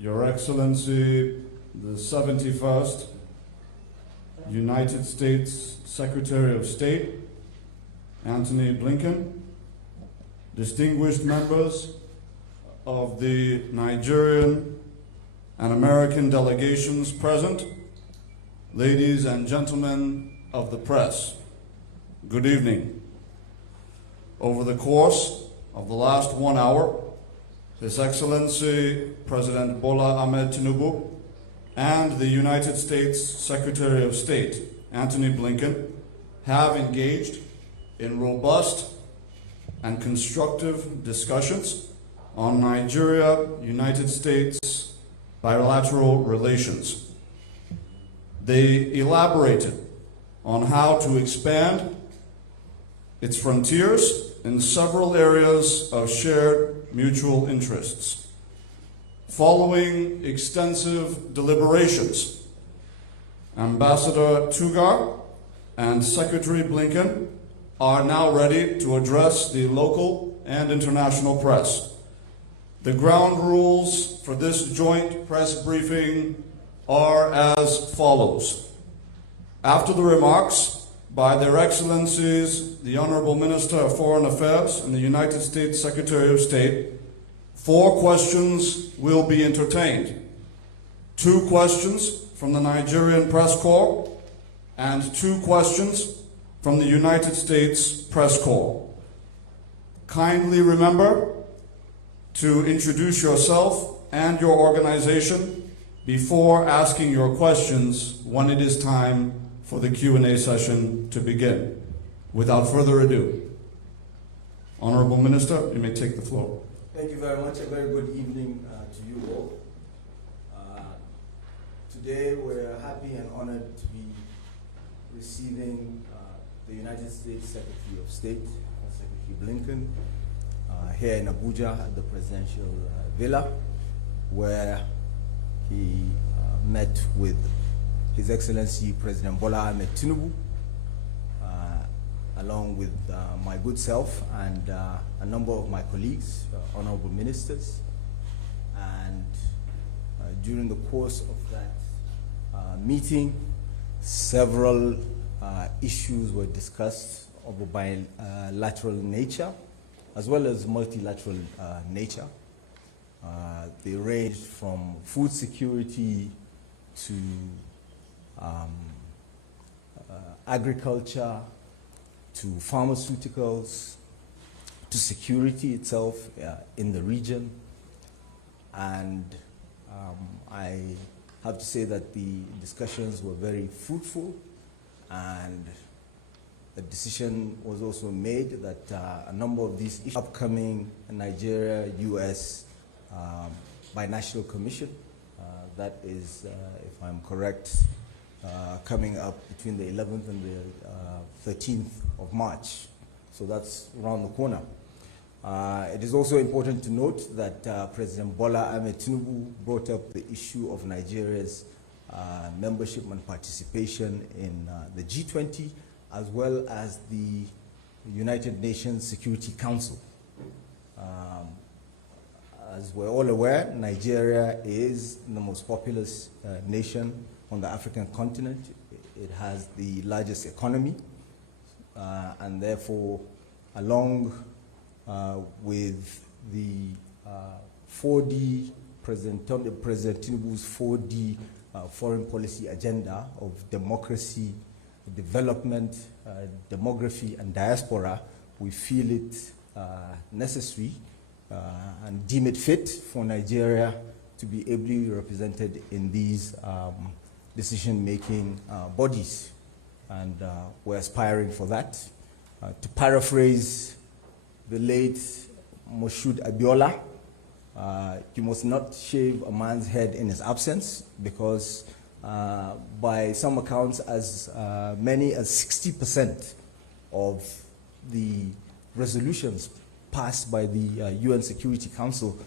Your Excellency, the 71st United States Secretary of State, Antony Blinken, distinguished members of the Nigerian and American delegations present, ladies and gentlemen of the press, good evening. Over the course of the last 1 hour, His Excellency President Bola Tinubu and the United States Secretary of State, Antony Blinken, have engaged in robust and constructive discussions on Nigeria-United States bilateral relations. They elaborated on how to expand its frontiers in several areas of shared mutual interests. Following extensive deliberations, Ambassador Tuggar and Secretary Blinken are now ready to address the local and international press. The ground rules for this joint press briefing are as follows. After the remarks by Their Excellencies, the Honorable Minister of Foreign Affairs and the United States Secretary of State, 4 questions will be entertained. 2 questions from the Nigerian Press Corps and 2 questions from the United States Press Corps. Kindly remember to introduce yourself and your organization before asking your questions when it is time for the Q&A session to begin. Without further ado, Honorable Minister, you may take the floor. Thank you very much. A very good evening to you all. Today we're happy and honored to be receiving the United States Secretary of State, Secretary Blinken, here in Abuja at the presidential villa, where he met with His Excellency President Bola Tinubu, along with my good self and a number of my colleagues, honorable ministers. And during the course of that meeting, several issues were discussed of a bilateral nature, as well as multilateral nature. They ranged from food security to agriculture, to pharmaceuticals, to security itself in the region. And I have to say that the discussions were very fruitful, and the decision was also made that a number of these issues, upcoming Nigeria-US binational commission, that is, if I'm correct, coming up between the 11th and the 13th of March. So that's around the corner. It is also important to note that President Bola Tinubu brought up the issue of Nigeria's membership and participation in the G20, as well as the United Nations Security Council. As we're all aware, Nigeria is the most populous nation on the African continent. It has the largest economy, and therefore, along with the 4D, President Tinubu's 4D foreign policy agenda of democracy, development, demography, and diaspora, we feel it necessary and deem it fit for Nigeria to be ably represented in these decision-making bodies. And we're aspiring for that. To paraphrase the late Moshood Abiola, you must not shave a man's head in his absence, because by some accounts, as many as 60% of the resolutions passed by the UN Security Council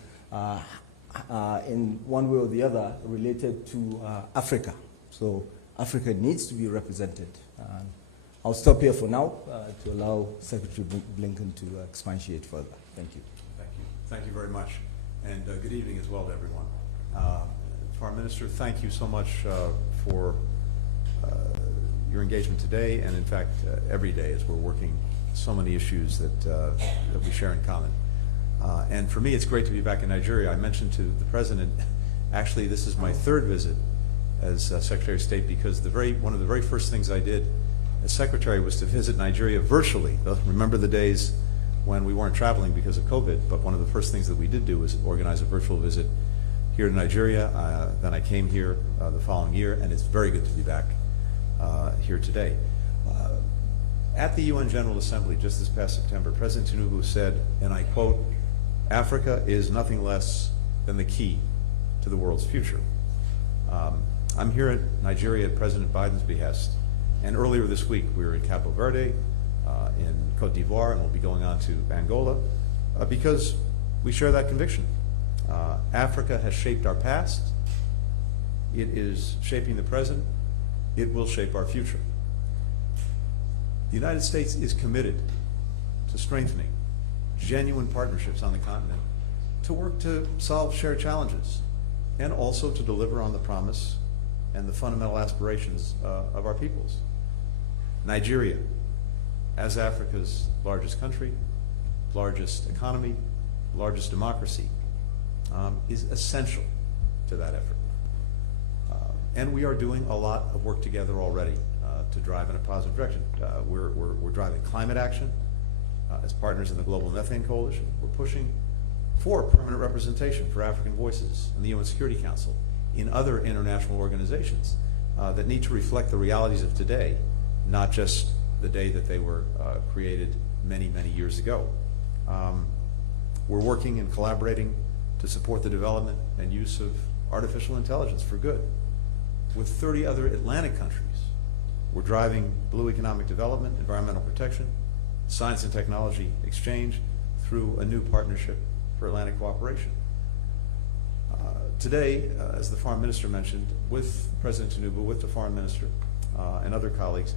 in one way or the other related to Africa. So Africa needs to be represented. I'll stop here for now to allow Secretary Blinken to expatiate further. Thank you. Thank you. Thank you very much. And good evening as well to everyone. Minister, thank you so much for your engagement today, and in fact every day, as we're working so many issues that we share in common. And for me, it's great to be back in Nigeria. I mentioned to the President, actually this is my third visit as Secretary of State, because one of the very first things I did as Secretary was to visit Nigeria virtually. Remember the days when we weren't traveling because of COVID, but one of the first things that we did do was organize a virtual visit here to Nigeria. Then I came here the following year, and it's very good to be back here today. At the UN General Assembly just this past September, President Tinubu said, and I quote, "Africa is nothing less than the key to the world's future." I'm here at Nigeria at President Biden's behest, and earlier this week we were in Cabo Verde, in Cote d'Ivoire, and we'll be going on to Angola, because we share that conviction. Africa has shaped our past, it is shaping the present, it will shape our future. The United States is committed to strengthening genuine partnerships on the continent to work to solve shared challenges and also to deliver on the promise and the fundamental aspirations of our peoples. Nigeria, as Africa's largest country, largest economy, largest democracy, is essential to that effort. And we are doing a lot of work together already to drive in a positive direction. We're driving climate action as partners in the Global Methane Coalition. We're pushing for permanent representation for African voices in the UN Security Council, in other international organizations that need to reflect the realities of today, not just the day that they were created many, many years ago. We're working and collaborating to support the development and use of artificial intelligence for good with 30 other Atlantic countries. We're driving blue economic development, environmental protection, science and technology exchange through a new partnership for Atlantic cooperation. Today, as the Foreign Minister mentioned, with President Tinubu, with the Foreign Minister and other colleagues,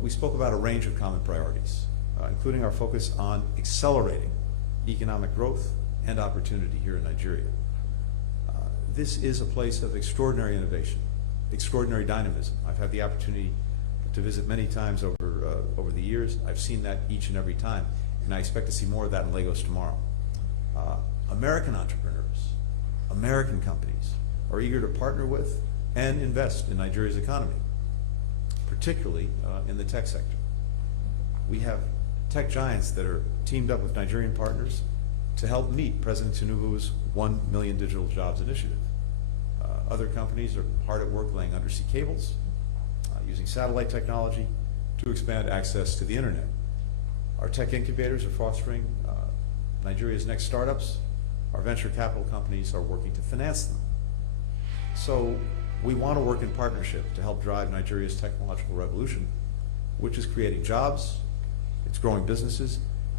we spoke about a range of common priorities, including our focus on accelerating economic growth and opportunity here in Nigeria. This is a place of extraordinary innovation, extraordinary dynamism. I've had the opportunity to visit many times over the years. I've seen that each and every time, and I expect to see more of that in Lagos tomorrow. American entrepreneurs, American companies are eager to partner with and invest in Nigeria's economy, particularly in the tech sector. We have tech giants that are teamed up with Nigerian partners to help meet President Tinubu's 1 million digital jobs initiative. Other companies are hard at work laying undersea cables, using satellite technology to expand access to the internet. Our tech incubators are fostering Nigeria's next startups. Our venture capital companies are working to finance them. So we want to work in partnership to help drive Nigeria's technological revolution, which is creating jobs, it's growing businesses,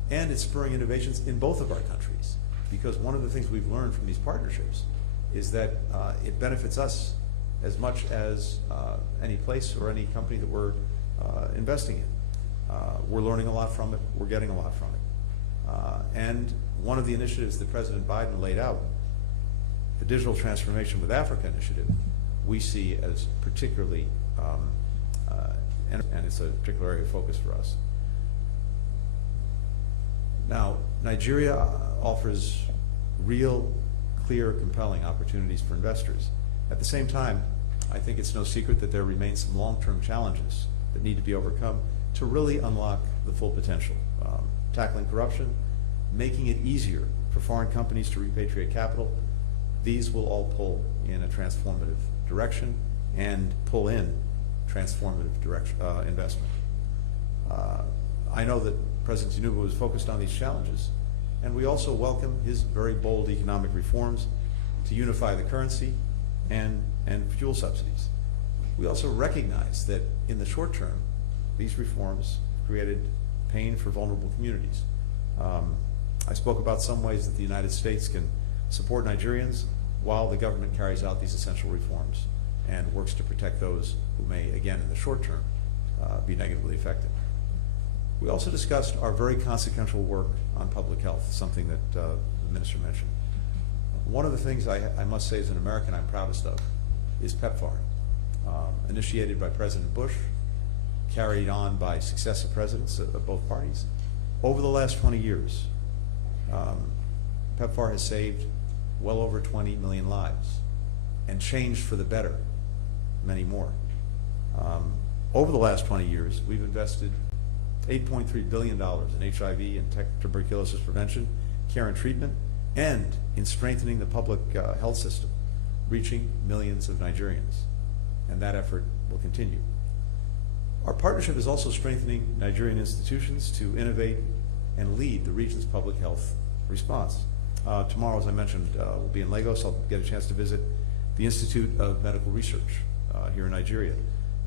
and it's spurring innovations in both of our countries. Because one of the things we've learned from these partnerships is that it benefits us as much as any place or any company that we're investing in. We're learning a lot from it, we're getting a lot from it. And one of the initiatives that President Biden laid out, the Digital Transformation with Africa initiative, we see as particularly, and it's a particular area of focus for us. Now, Nigeria offers real, clear, compelling opportunities for investors. At the same time, I think it's no secret that there remain some long-term challenges that need to be overcome to really unlock the full potential. Tackling corruption, making it easier for foreign companies to repatriate capital, these will all pull in a transformative direction and pull in transformative investment. I know that President Tinubu is focused on these challenges, and we also welcome his very bold economic reforms to unify the currency and fuel subsidies. We also recognize that in the short term, these reforms created pain for vulnerable communities. I spoke about some ways that the United States can support Nigerians while the government carries out these essential reforms and works to protect those who may, again, in the short term, be negatively affected. We also discussed our very consequential work on public health, something that the Minister mentioned. One of the things I must say as an American I'm proudest of is PEPFAR, initiated by President Bush, carried on by successive presidents of both parties. Over the last 20 years, PEPFAR has saved well over 20 million lives and changed for the better many more. Over the last 20 years, we've invested $8.3 billion in HIV and tuberculosis prevention, care and treatment, and in strengthening the public health system, reaching millions of Nigerians. And that effort will continue. Our partnership is also strengthening Nigerian institutions to innovate and lead the region's public health response. Tomorrow, as I mentioned, we'll be in Lagos. I'll get a chance to visit the Institute of Medical Research here in Nigeria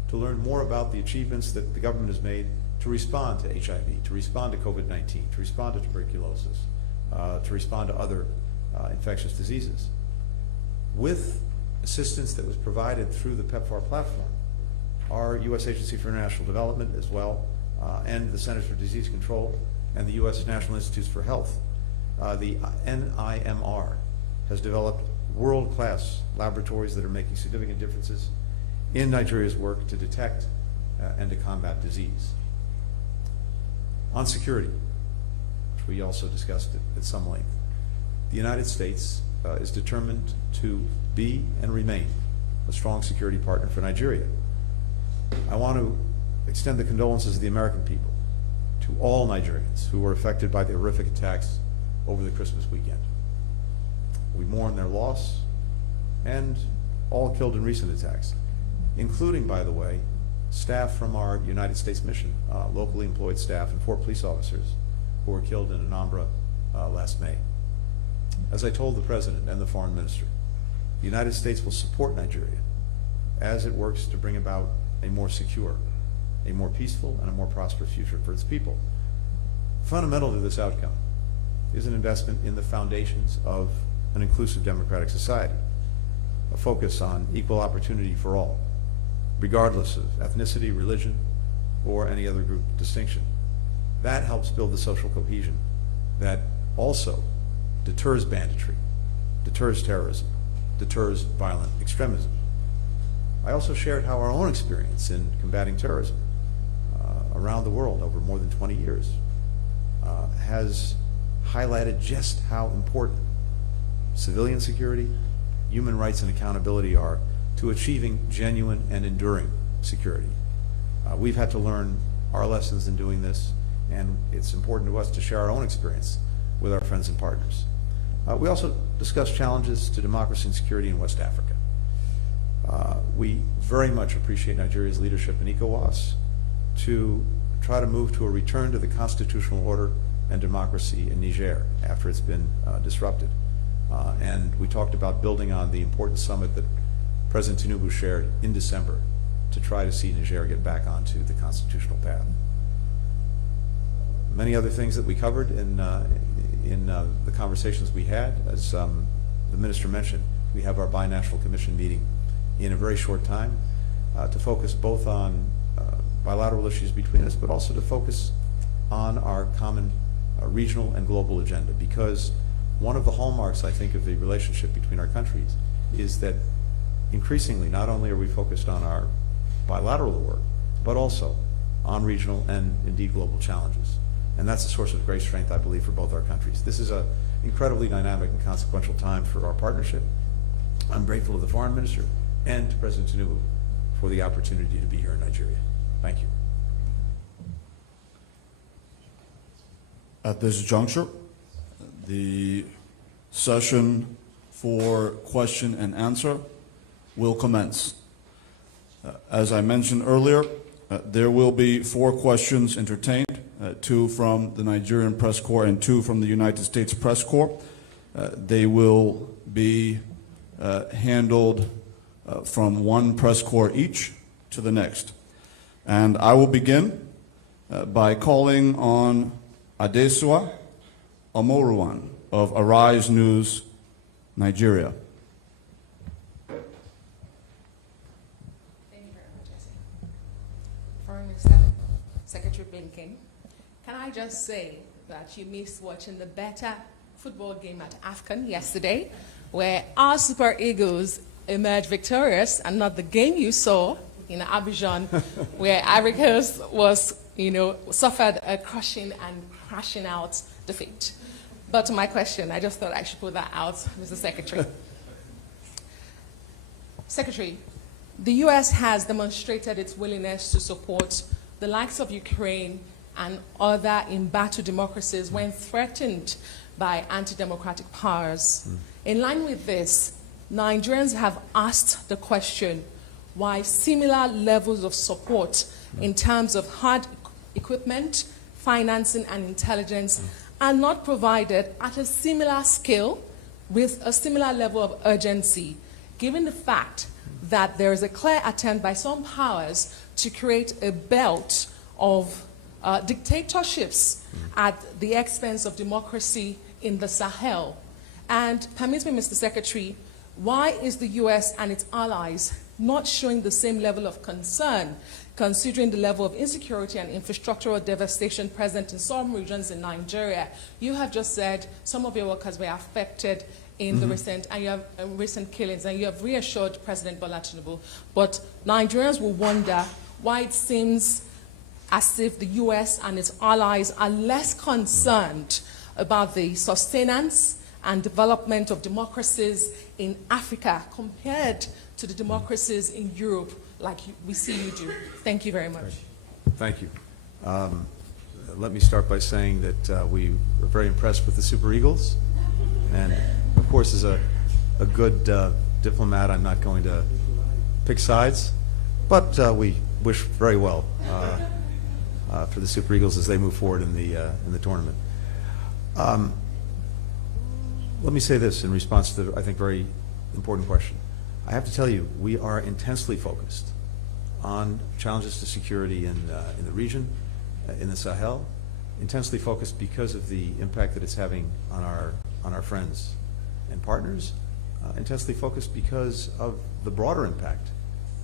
to learn more about the achievements that the government has made to respond to HIV, to respond to COVID-19, to respond to tuberculosis, to respond to other infectious diseases. With assistance that was provided through the PEPFAR platform, our U.S. Agency for International Development as well, and the Centers for Disease Control, and the U.S. National Institutes for Health, the NIMR has developed world-class laboratories that are making significant differences in Nigeria's work to detect and to combat disease. On security, which we also discussed at some length, the United States is determined to be and remain a strong security partner for Nigeria. I want to extend the condolences of the American people to all Nigerians who were affected by the horrific attacks over the Christmas weekend. We mourn their loss and all killed in recent attacks, including, by the way, staff from our United States mission, locally employed staff and 4 police officers who were killed in Anambra last May. As I told the President and the Foreign Minister, the United States will support Nigeria as it works to bring about a more secure, a more peaceful, and a more prosperous future for its people. Fundamental to this outcome is an investment in the foundations of an inclusive democratic society, a focus on equal opportunity for all, regardless of ethnicity, religion, or any other group distinction. That helps build the social cohesion that also deters banditry, deters terrorism, deters violent extremism. I also shared how our own experience in combating terrorism around the world over more than 20 years has highlighted just how important civilian security, human rights, and accountability are to achieving genuine and enduring security. We've had to learn our lessons in doing this, and it's important to us to share our own experience with our friends and partners. We also discussed challenges to democracy and security in West Africa. We very much appreciate Nigeria's leadership in ECOWAS to try to move to a return to the constitutional order and democracy in Niger after it's been disrupted. And we talked about building on the important summit that President Tinubu shared in December to try to see Niger get back onto the constitutional path. Many other things that we covered in the conversations we had. As the Minister mentioned, we have our Binational Commission meeting in a very short time to focus both on bilateral issues between us, but also to focus on our common regional and global agenda, because one of the hallmarks, I think, of the relationship between our countries is that increasingly not only are we focused on our bilateral work, but also on regional and indeed global challenges. And that's a source of great strength, I believe, for both our countries. This is an incredibly dynamic and consequential time for our partnership. I'm grateful to the Foreign Minister and to President Tinubu for the opportunity to be here in Nigeria. Thank you. At this juncture, the session for question and answer will commence. As I mentioned earlier, there will be 4 questions entertained, 2 from the Nigerian Press Corps and 2 from the United States Press Corps. They will be handled from one press corps each to the next. And I will begin by calling on Adesua Omoruwan of Arise News, Nigeria. Thank you very much, Jesse. Foreign Minister, Secretary Blinken, can I just say that you missed watching the better football game at AFCON yesterday, where our Super Eagles emerge victorious and not the game you saw in Abuja, where Ivory Coast was, suffered a crushing and crashing out defeat. But to my question, I just thought I should put that out, Mr. Secretary. Secretary, the U.S. has demonstrated its willingness to support the likes of Ukraine and other embattled democracies when threatened by anti-democratic powers. In line with this, Nigerians have asked the question why similar levels of support in terms of hard equipment, financing, and intelligence are not provided at a similar scale with a similar level of urgency, given the fact that there is a clear attempt by some powers to create a belt of dictatorships at the expense of democracy in the Sahel. And permit me, Mr. Secretary, why is the U.S. and its allies not showing the same level of concern, considering the level of insecurity and infrastructural devastation present in some regions in Nigeria? You have just said some of your workers were affected in the recent killings, and you have reassured President Bola Tinubu. But Nigerians will wonder why it seems as if the U.S. and its allies are less concerned about the sustenance and development of democracies in Africa compared to the democracies in Europe, like we see you do. Thank you very much. Thank you. Let me start by saying that we are very impressed with the Super Eagles. And of course, as a good diplomat, I'm not going to pick sides, but we wish very well for the Super Eagles as they move forward in the tournament. Let me say this in response to the, I think, very important question. I have to tell you, we are intensely focused on challenges to security in the region, in the Sahel, intensely focused because of the impact that it's having on our friends and partners, intensely focused because of the broader impact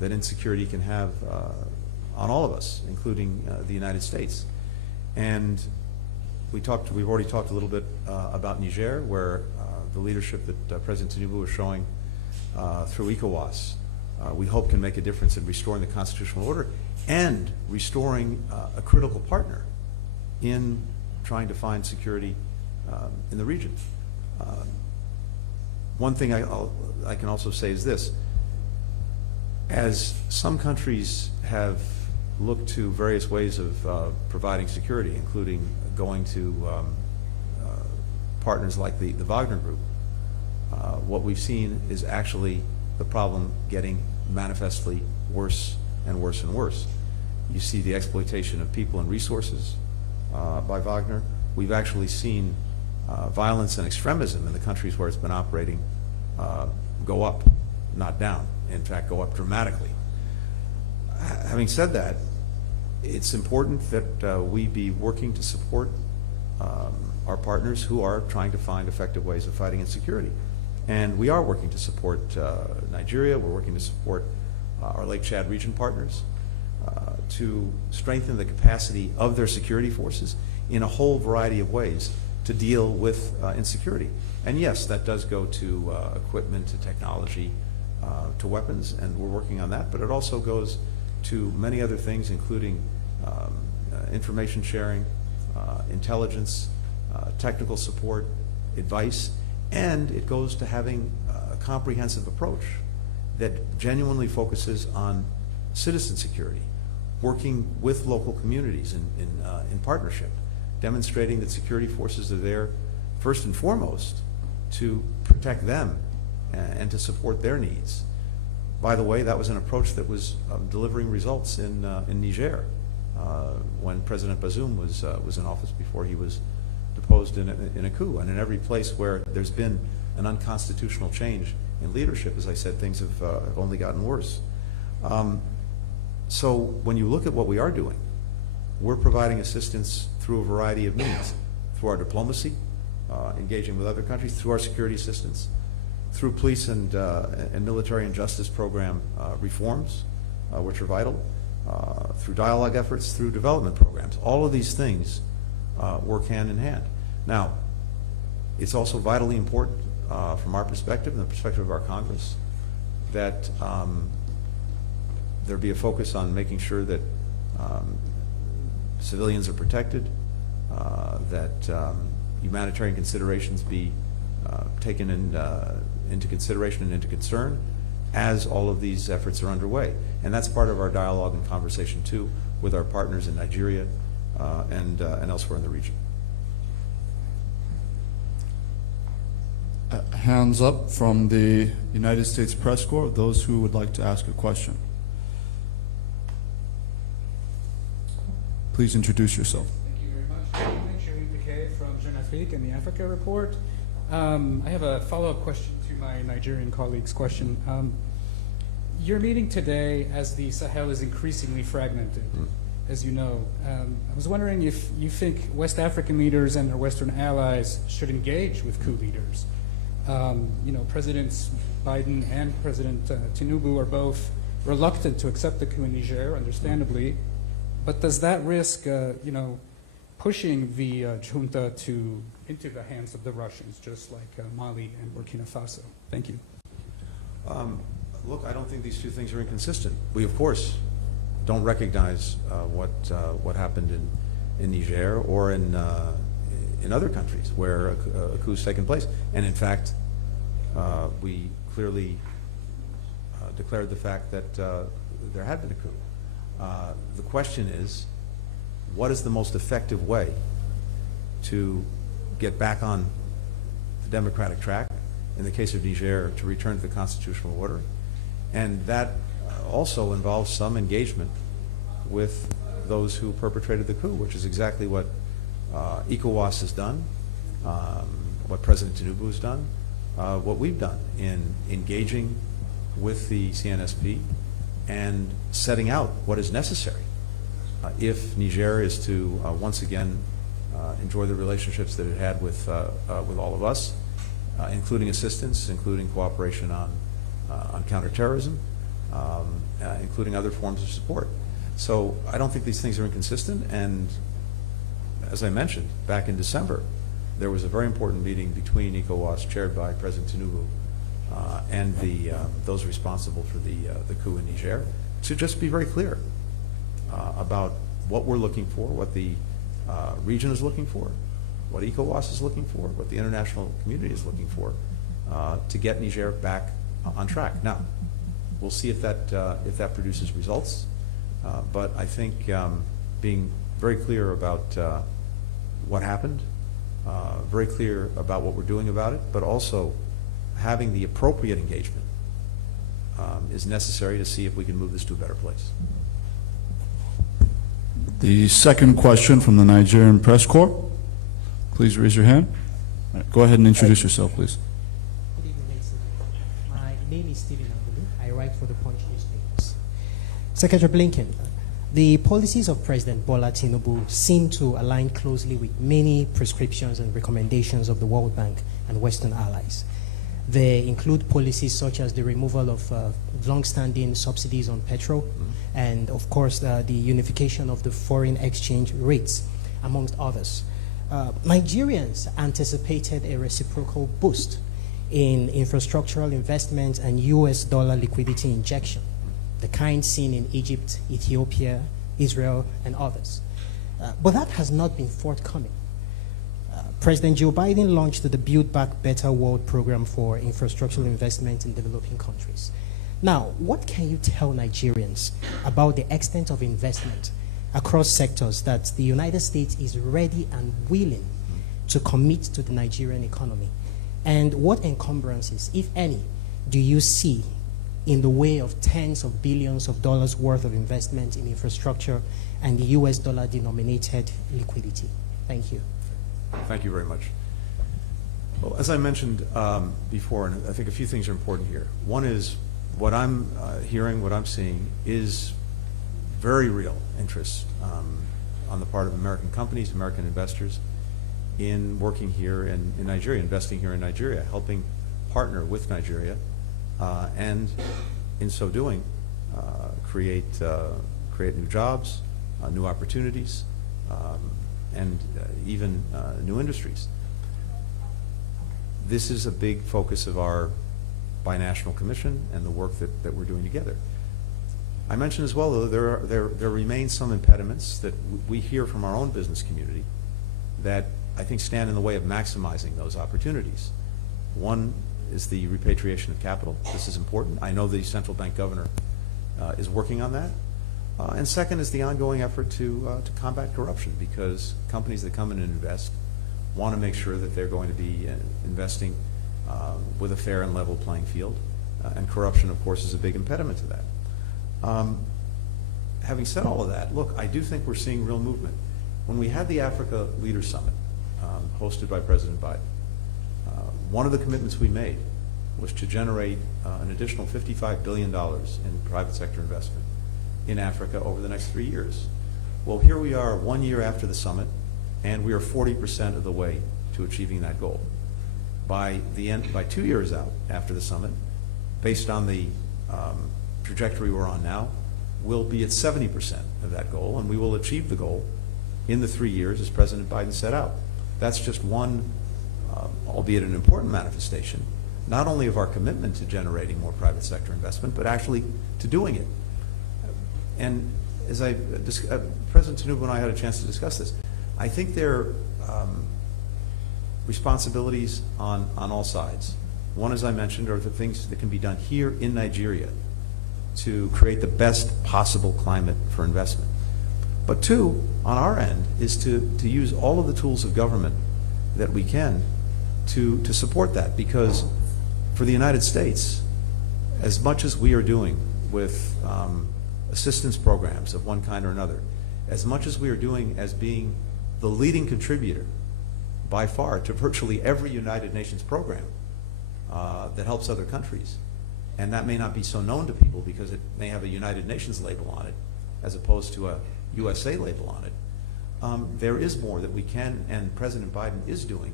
that insecurity can have on all of us, including the United States. And we've already talked a little bit about Niger, where the leadership that President Tinubu is showing through ECOWAS, we hope can make a difference in restoring the constitutional order and restoring a critical partner in trying to find security in the region. One thing I can also say is this: as some countries have looked to various ways of providing security, including going to partners like the Wagner Group, what we've seen is actually the problem getting manifestly worse and worse and worse. You see the exploitation of people and resources by Wagner. We've actually seen violence and extremism in the countries where it's been operating go up, not down. In fact, go up dramatically. Having said that, it's important that we be working to support our partners who are trying to find effective ways of fighting insecurity. And we are working to support Nigeria. We're working to support our Lake Chad region partners to strengthen the capacity of their security forces in a whole variety of ways to deal with insecurity. And yes, that does go to equipment, to technology, to weapons, and we're working on that. But it also goes to many other things, including information sharing, intelligence, technical support, advice, and it goes to having a comprehensive approach that genuinely focuses on citizen security, working with local communities in partnership, demonstrating that security forces are there first and foremost to protect them and to support their needs. By the way, that was an approach that was delivering results in Niger when President Bazoum was in office before he was deposed in a coup. And in every place where there's been an unconstitutional change in leadership, as I said, things have only gotten worse. So when you look at what we are doing, we're providing assistance through a variety of means, through our diplomacy, engaging with other countries, through our security assistance, through police and military and justice program reforms, which are vital, through dialogue efforts, through development programs. All of these things work hand in hand. Now, it's also vitally important from our perspective and the perspective of our Congress that there be a focus on making sure that civilians are protected, that humanitarian considerations be taken into consideration and into concern as all of these efforts are underway. And that's part of our dialogue and conversation too with our partners in Nigeria and elsewhere in the region. Hands up from the United States Press Corps, those who would like to ask a question. Please introduce yourself. Thank you very much. I'm Sharif from Jeune Afrique and the Africa Report. I have a follow-up question to my Nigerian colleague's question. You're meeting today as the Sahel is increasingly fragmented, as you know. I was wondering if you think West African leaders and their Western allies should engage with coup leaders. You know, Presidents Biden and President Tinubu are both reluctant to accept the coup in Niger, understandably. But does that risk, you know, pushing the junta into the hands of the Russians, just like Mali and Burkina Faso? Thank you. Look, I don't think these two things are inconsistent. We, of course, don't recognize what happened in Niger or in other countries where a coup has taken place. And in fact, we clearly declared the fact that there had been a coup. The question is, what is the most effective way to get back on the democratic track, in the case of Niger, to return to the constitutional order? And that also involves some engagement with those who perpetrated the coup, which is exactly what ECOWAS has done, what President Tinubu has done, what we've done in engaging with the CNSP and setting out what is necessary if Niger is to once again enjoy the relationships that it had with all of us, including assistance, including cooperation on counterterrorism, including other forms of support. So I don't think these things are inconsistent. And as I mentioned, back in December, there was a very important meeting between ECOWAS, chaired by President Tinubu, and those responsible for the coup in Niger, to just be very clear about what we're looking for, what the region is looking for, what ECOWAS is looking for, what the international community is looking for, to get Niger back on track. Now, we'll see if that produces results, but I think being very clear about what happened, very clear about what we're doing about it, but also having the appropriate engagement is necessary to see if we can move this to a better place. The second question from the Nigerian Press Corps. Please raise your hand. All right, go ahead and introduce yourself, please. Good evening, ladies and gentlemen. My name is Stephen Angulu. I write for the Punch newspapers. Secretary Blinken, the policies of President Bola Tinubu seem to align closely with many prescriptions and recommendations of the World Bank and Western allies. They include policies such as the removal of long-standing subsidies on petrol, and of course the unification of the foreign exchange rates, amongst others. Nigerians anticipated a reciprocal boost in infrastructural investment and US dollar liquidity injection, the kind seen in Egypt, Ethiopia, Israel, and others. But that has not been forthcoming. President Joe Biden launched the Build Back Better World program for infrastructural investment in developing countries. Now, what can you tell Nigerians about the extent of investment across sectors that the United States is ready and willing to commit to the Nigerian economy? And what encumbrances, if any, do you see in the way of tens of billions of dollars worth of investment in infrastructure and the US dollar denominated liquidity? Thank you. Thank you very much. Well, as I mentioned before, and I think a few things are important here. One is what I'm hearing, what I'm seeing is very real interest on the part of American companies, American investors in working here in Nigeria, investing here in Nigeria, helping partner with Nigeria, and in so doing, create new jobs, new opportunities, and even new industries. This is a big focus of our binational commission and the work that we're doing together. I mentioned as well, though, there remain some impediments that we hear from our own business community that I think stand in the way of maximizing those opportunities. One is the repatriation of capital. This is important. I know the central bank governor is working on that. And second is the ongoing effort to combat corruption, because companies that come in and invest want to make sure that they're going to be investing with a fair and level playing field. And corruption, of course, is a big impediment to that. Having said all of that, look, I do think we're seeing real movement. When we had the Africa Leaders Summit hosted by President Biden, one of the commitments we made was to generate an additional $55 billion in private sector investment in Africa over the next 3 years. Well, here we are 1 year after the summit, and we are 40% of the way to achieving that goal. By 2 years out after the summit, based on the trajectory we're on now, we'll be at 70% of that goal, and we will achieve the goal in the 3 years as President Biden set out. That's just one, albeit an important manifestation, not only of our commitment to generating more private sector investment, but actually to doing it. And as President Tinubu and I had a chance to discuss this, I think there are responsibilities on all sides. One, as I mentioned, are the things that can be done here in Nigeria to create the best possible climate for investment. But two, on our end, is to use all of the tools of government that we can to support that, because for the United States, as much as we are doing with assistance programs of one kind or another, as much as we are doing as being the leading contributor by far to virtually every United Nations program that helps other countries, and that may not be so known to people because it may have a United Nations label on it as opposed to a USA label on it, there is more that we can, and President Biden is doing,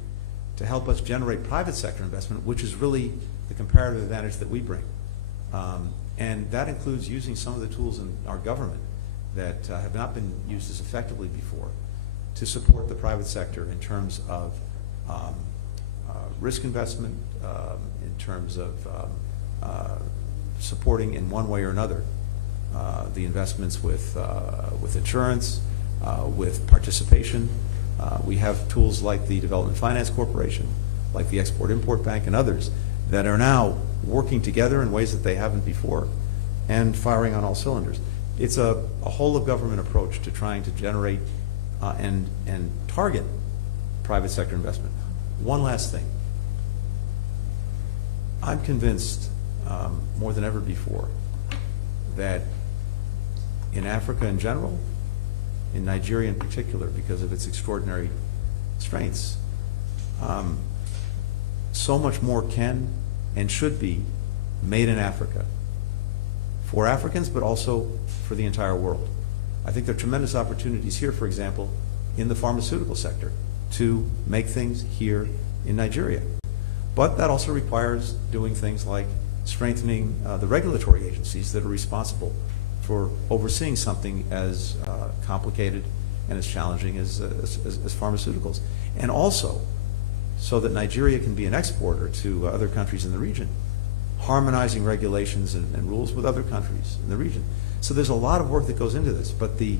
to help us generate private sector investment, which is really the comparative advantage that we bring. And that includes using some of the tools in our government that have not been used as effectively before to support the private sector in terms of risk investment, in terms of supporting in one way or another the investments with insurance, with participation. We have tools like the Development Finance Corporation, like the Export-Import Bank and others that are now working together in ways that they haven't before and firing on all cylinders. It's a whole of government approach to trying to generate and target private sector investment. One last thing. I'm convinced more than ever before that in Africa in general, in Nigeria in particular, because of its extraordinary strengths, so much more can and should be made in Africa for Africans, but also for the entire world. I think there are tremendous opportunities here, for example, in the pharmaceutical sector to make things here in Nigeria. But that also requires doing things like strengthening the regulatory agencies that are responsible for overseeing something as complicated and as challenging as pharmaceuticals. And also, so that Nigeria can be an exporter to other countries in the region, harmonizing regulations and rules with other countries in the region. So there's a lot of work that goes into this, but the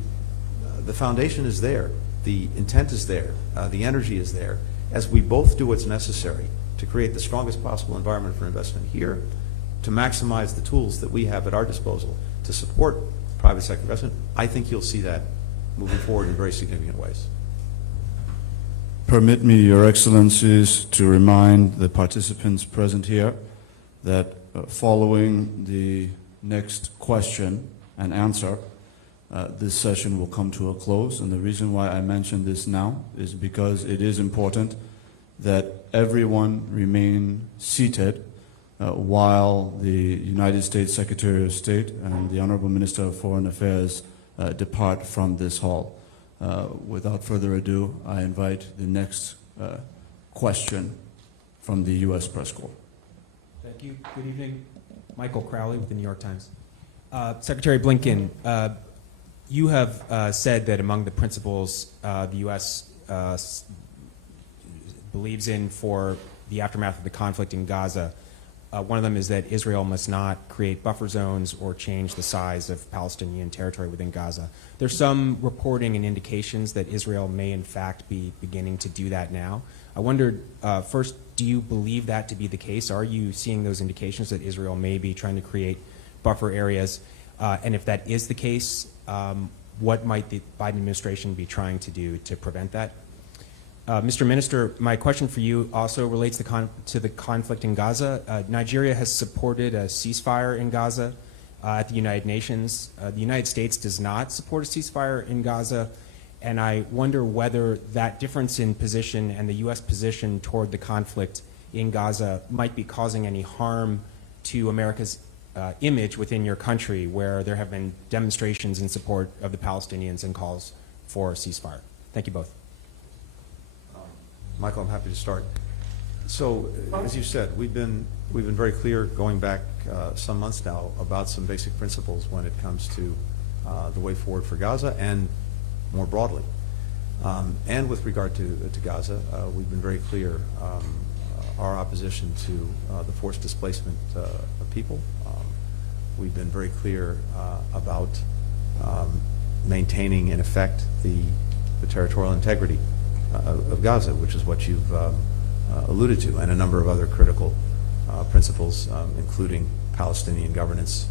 foundation is there, the intent is there, the energy is there, as we both do what's necessary to create the strongest possible environment for investment here, to maximize the tools that we have at our disposal to support private sector investment. I think you'll see that moving forward in very significant ways. Permit me, Your Excellencies, to remind the participants present here that following the next question and answer, this session will come to a close. And the reason why I mention this now is because it is important that everyone remain seated while the United States Secretary of State and the Honorable Minister of Foreign Affairs depart from this hall. Without further ado, I invite the next question from the U.S. Press Corps. Thank you. Good evening. Michael Crowley with the New York Times. Secretary Blinken, you have said that among the principles the U.S. Believes in for the aftermath of the conflict in Gaza One of them is that Israel must not create buffer zones or change the size of Palestinian territory within Gaza. There's some reporting and indications that Israel may in fact be beginning to do that now. I wondered, first, do you believe that to be the case? Are you seeing those indications that Israel may be trying to create buffer areas? And if that is the case, what might the Biden administration be trying to do to prevent that? Mr. Minister, my question for you also relates to the conflict in Gaza. Nigeria has supported a ceasefire in Gaza at the United Nations. The United States does not support a ceasefire in Gaza, and I wonder whether that difference in position and the U.S. position toward the conflict in Gaza might be causing any harm to America's image within your country, where there have been demonstrations in support of the Palestinians and calls for a ceasefire. Thank you both. Michael, I'm happy to start. So, as you said, we've been very clear going back some months now about some basic principles when it comes to the way forward for Gaza and more broadly. And with regard to Gaza, we've been very clear our opposition to the forced displacement of people. We've been very clear about maintaining, in effect, the territorial integrity of Gaza, which is what you've alluded to, and a number of other critical principles, including Palestinian governance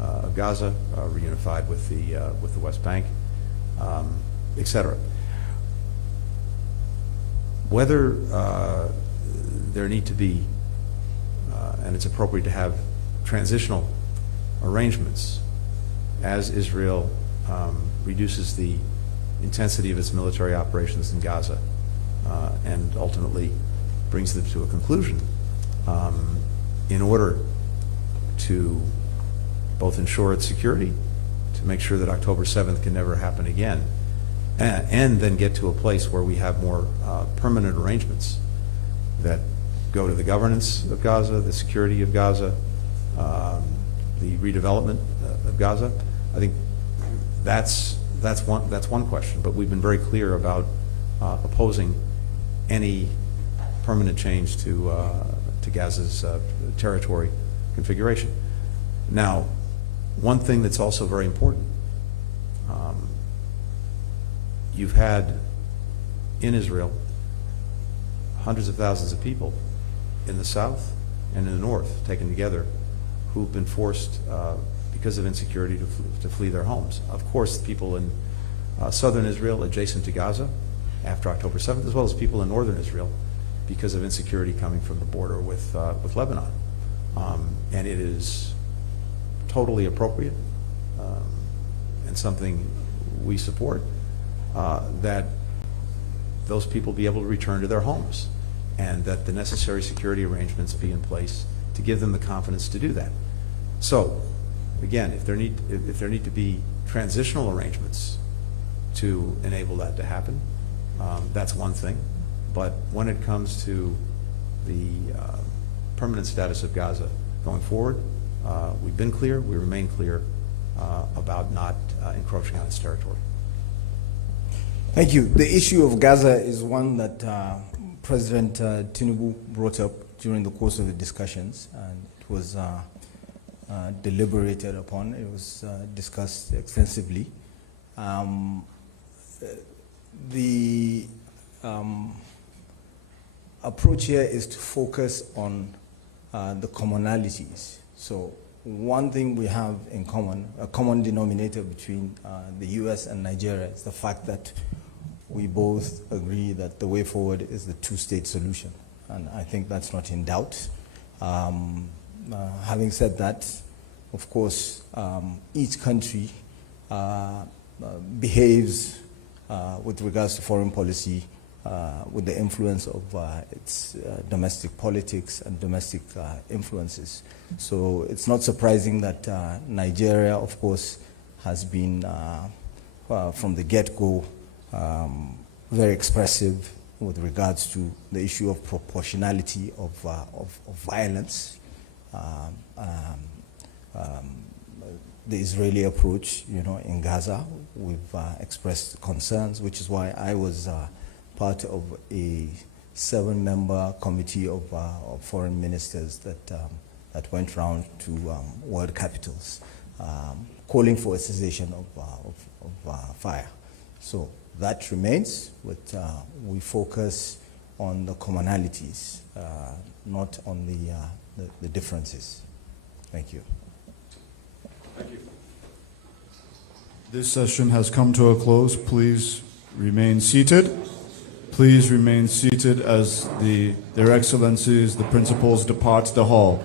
of Gaza, reunified with the West Bank, etc. Whether there need to be, and it's appropriate to have, transitional arrangements as Israel reduces the intensity of its military operations in Gaza and ultimately brings them to a conclusion in order to both ensure its security, to make sure that October 7th can never happen again, and then get to a place where we have more permanent arrangements that go to the governance of Gaza, the security of Gaza, the redevelopment of Gaza. I think that's one question, but we've been very clear about opposing any permanent change to Gaza's territory configuration. Now, one thing that's also very important, you've had in Israel hundreds of thousands of people in the south and in the north taken together who've been forced because of insecurity to flee their homes. Of course, people in southern Israel adjacent to Gaza after October 7th, as well as people in northern Israel because of insecurity coming from the border with Lebanon. And it is totally appropriate and something we support, that those people be able to return to their homes and that the necessary security arrangements be in place to give them the confidence to do that. So, again, if there need to be transitional arrangements to enable that to happen, that's one thing. But when it comes to the permanent status of Gaza going forward, we've been clear, we remain clear about not encroaching on its territory. Thank you. The issue of Gaza is one that President Tinubu brought up during the course of the discussions, and it was deliberated upon. It was discussed extensively. The approach here is to focus on the commonalities. So one thing we have in common, a common denominator between the US and Nigeria, is the fact that we both agree that the way forward is the two-state solution. And I think that's not in doubt. Having said that, of course, each country behaves with regards to foreign policy with the influence of its domestic politics and domestic influences. So it's not surprising that Nigeria, of course, has been from the get-go very expressive with regards to the issue of proportionality of violence. The Israeli approach, in Gaza, we've expressed concerns, which is why I was part of a 7-member committee of foreign ministers that that went round to world capitals, calling for a cessation of fire. So that remains, but we focus on the commonalities, not on the differences. Thank you. This session has come to a close. Please remain seated. Please remain seated as their excellencies, the principals, depart the hall.